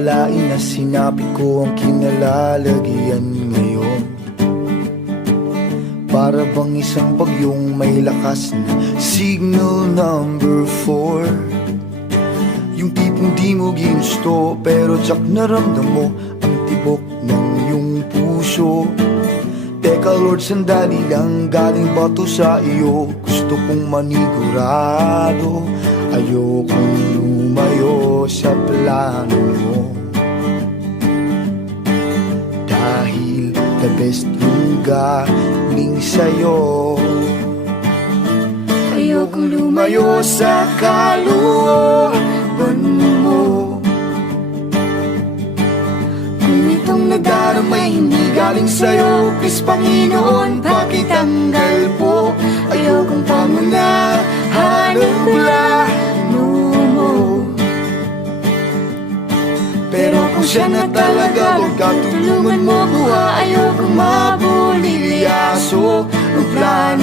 malain na sinabi ko ang kinalalagyan ngayon. Para bang isang bagyong may lakas na signal number 4. Yung tipong di mo ginusto pero tsak naramdam mo ang tibok ng iyong puso. Teka Lord, sandali lang, galing ba to sa iyo? Gusto kong manigurado, ayokong lumayo sa plano mo. Dahil the best yung galing sa'yo. Ayokong lumayo sa kalooban mo. Kung itong nadaramay hindi galing sa'yo, please Panginoon, pakitanggal po. Ayokong pangunahan ang plano mo. Pero kung siya na talaga, huwag ka tulungan mo buha. Ayokong mabulilyaso ang plano